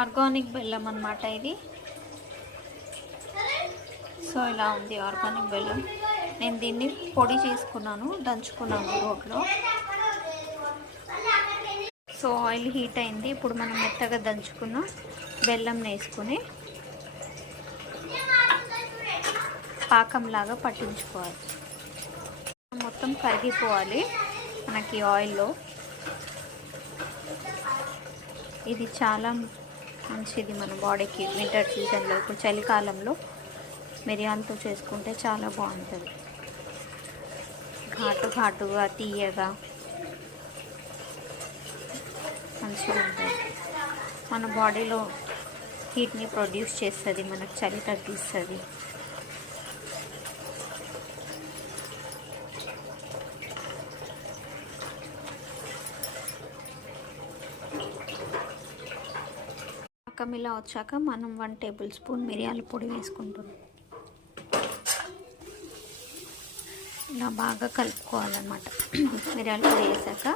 Organic బెల్లం అన్నమాట ఇది. సో ఇలా ఉంది ఆర్గానిక్ బెల్లం. నేను దీన్ని పొడి చేసుకున్నాను, దంచుకున్నాను రోట్లో. సో ఆయిల్ హీట్ అయింది. ఇప్పుడు మనం మెత్తగా దంచుకున్న బెల్లం వేసుకొని పాకంలాగా పట్టించుకోవాలి. మొత్తం కరిగిపోవాలి మనకి ఆయిల్లో. ఇది చాలా మంచిది మన బాడీకి. వింటర్ సీజన్లో, ఇప్పుడు చలికాలంలో మిరియాలతో చేసుకుంటే చాలా బాగుంటుంది. ఘాటుగా తీయగా మంచిగా ఉంటుంది. మన బాడీలో హీట్ని ప్రొడ్యూస్ చేస్తుంది, మనకు చలి తగ్గిస్తుంది. పాకం ఇలా వచ్చాక మనం 1 టేబుల్ స్పూన్ మిరియాల పొడి వేసుకుంటున్నాం. ఇలా బాగా కలుపుకోవాలన్నమాట. మిరియాల పొడి వేసాక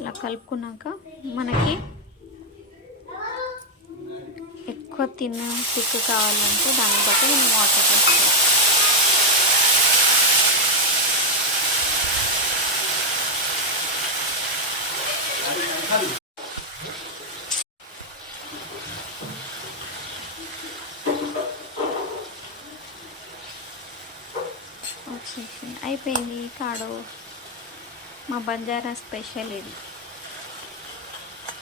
ఇలా కలుపుకున్నాక మనకి ఎక్కువ తిక్కు కావాలంటే దాన్ని బట్టి మనం వాటర్ వేసుకోవాలి. అయిపోయింది కాడో. మా బంజారా స్పెషల్ ఇది.